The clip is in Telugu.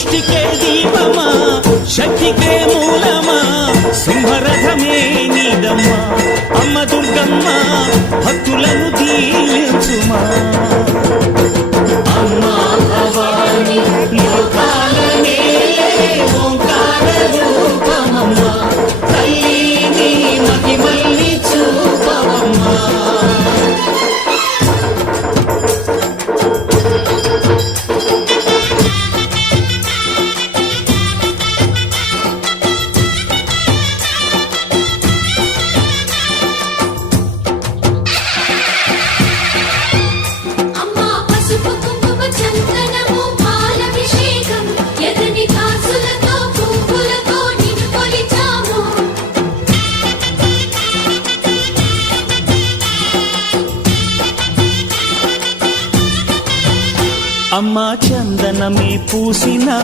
సృష్టికే దీపమా? శక్తికే మూలమా? సింహరథమే నీదమ్మా? అమ్మ దుర్గమ్మ భక్తులను తీర్చుమా? అమ్మా భవాని లోకాల ఓంకార రూపమమ్మా. తల్లి నీ మహిమల్ని చూపవమ్మా. అమ్మా చందనమే పూసిన